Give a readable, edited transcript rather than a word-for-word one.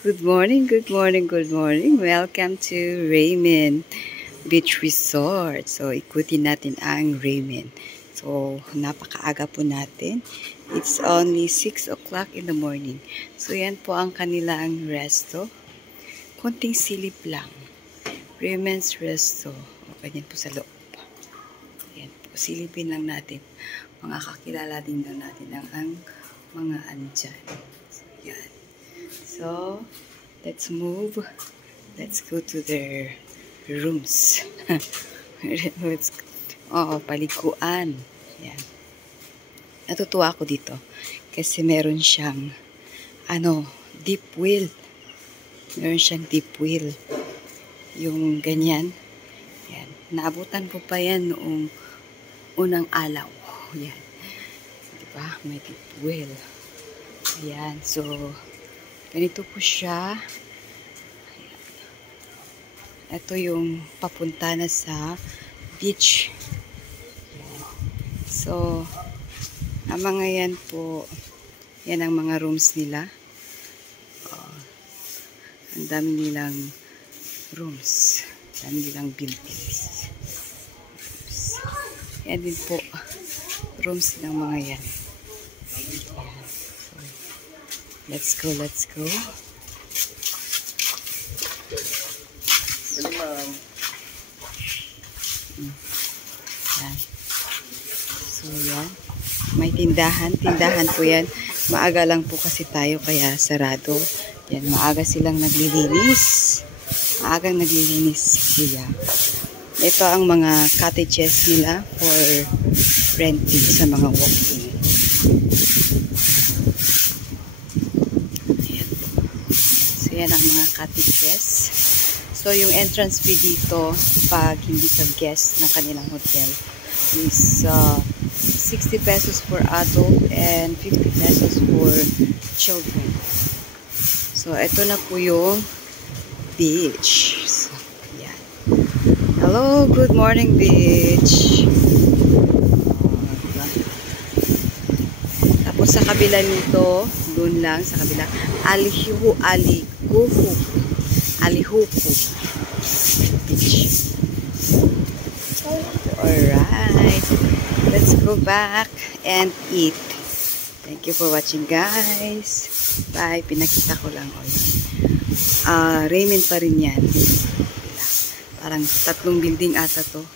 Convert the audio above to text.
Good morning, good morning, good morning. Welcome to Raymond Beach Resort. So, ikutin natin ang Raymond. So, napakaaga po natin. It's only 6 o'clock in the morning. So, yan po ang kanilang resto. Konting silip lang. Raymond's Resto. O, ganyan po sa loob. Yan po. Silipin lang natin. Mga kakilala din lang natin ang mga andyan. So, yan. So, let's move. Let's go to their rooms. Paliguan. Yan. Natutuwa ako dito. Kasi meron siyang, deep wheel. Meron siyang deep wheel. Yung ganyan. Yan. Naabutan ko pa yan noong unang alaw. Yan. Diba? May deep wheel. Ayan. So, ganito po siya. Ayan. Ito yung papunta na sa beach. Ayan. So, ang mga yan po, yan ang mga rooms nila. Ang dami nilang rooms. Ang dami nilang buildings. Yan din po, rooms ng mga yan. Let's go, let's go. Yan. So, yan. May tindahan. Tindahan po yan. Maaga lang po kasi tayo, kaya sarado. Yan, maaga silang naglilinis. Maagang naglilinis. Kuya. Ito ang mga cottages nila for renting sa mga walk-in. Yan ang mga cottages. So, yung entrance fee dito, pag hindi ka guest ng kanilang hotel, is 60 pesos for adult and 50 pesos for children. So, ito na po yung beach. So, yan. Hello, good morning beach. Tapos sa kabila nito, doon lang sa kabila, Alihuku Beach. Alright, let's go back and eat. Thank you for watching, guys. Bye. Pinakita ko lang. Raymond pa rin yan. Parang 3 building ata to.